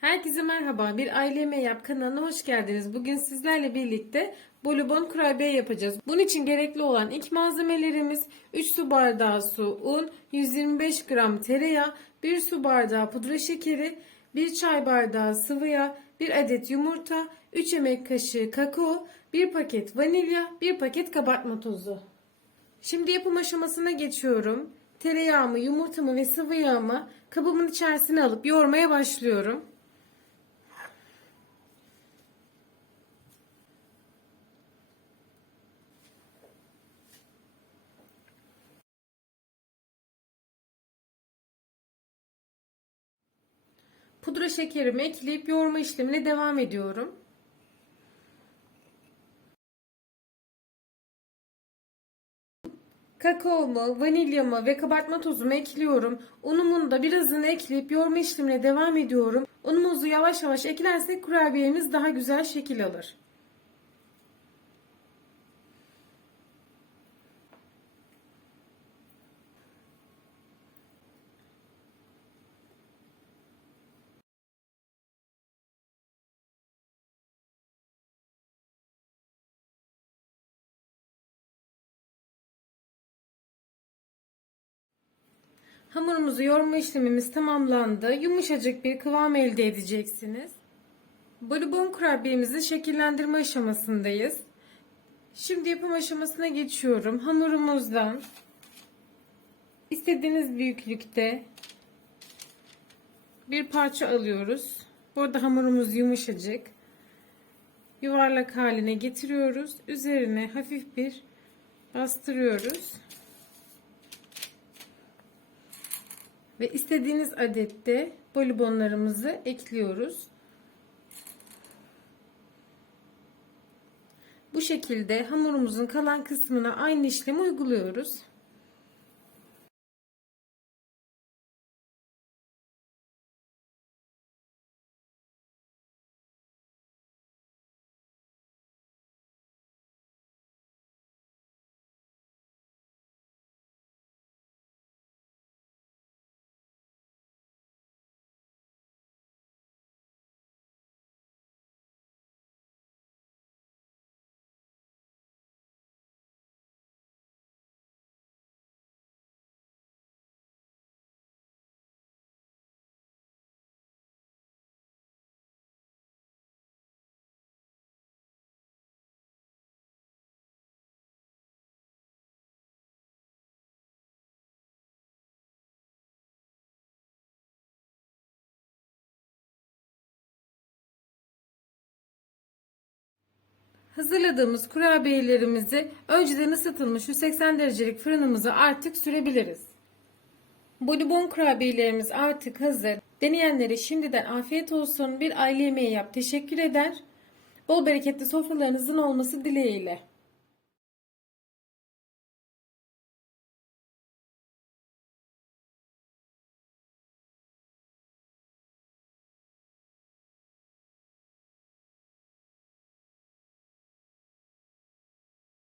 Herkese merhaba. Bir aile yemeği yap kanalına hoş geldiniz. Bugün sizlerle birlikte bolibon kurabiye yapacağız. Bunun için gerekli olan ilk malzemelerimiz 3 su bardağı su, un, 125 gram tereyağı, 1 su bardağı pudra şekeri, 1 çay bardağı sıvı yağ, 1 adet yumurta, 3 yemek kaşığı kakao, 1 paket vanilya, 1 paket kabartma tozu. Şimdi yapım aşamasına geçiyorum. Tereyağımı, yumurtamı ve sıvı yağımı kabımın içerisine alıp yoğurmaya başlıyorum. Pudra şekerimi ekleyip yoğurma işlemine devam ediyorum. Kakaomu, vanilyamı ve kabartma tozumu ekliyorum. Unumun da birazını ekleyip yoğurma işlemine devam ediyorum. Unumuzu yavaş yavaş eklersek kurabiyemiz daha güzel şekil alır. Hamurumuzu yoğurma işlemimiz tamamlandı. Yumuşacık bir kıvam elde edeceksiniz. Bolibon kurabiyemizi şekillendirme aşamasındayız. Şimdi yapım aşamasına geçiyorum. Hamurumuzdan istediğiniz büyüklükte bir parça alıyoruz. Burada hamurumuz yumuşacık. Yuvarlak haline getiriyoruz. Üzerine hafif bir bastırıyoruz. Ve istediğiniz adette bolibonlarımızı ekliyoruz. Bu şekilde hamurumuzun kalan kısmına aynı işlemi uyguluyoruz. Hazırladığımız kurabiyelerimizi önceden ısıtılmış 180 derecelik fırınımıza artık sürebiliriz. Bolibon kurabiyelerimiz artık hazır. Deneyenlere şimdiden afiyet olsun. Bir aile yemeği yap. Teşekkür eder. Bol bereketli sofralarınızın olması dileğiyle.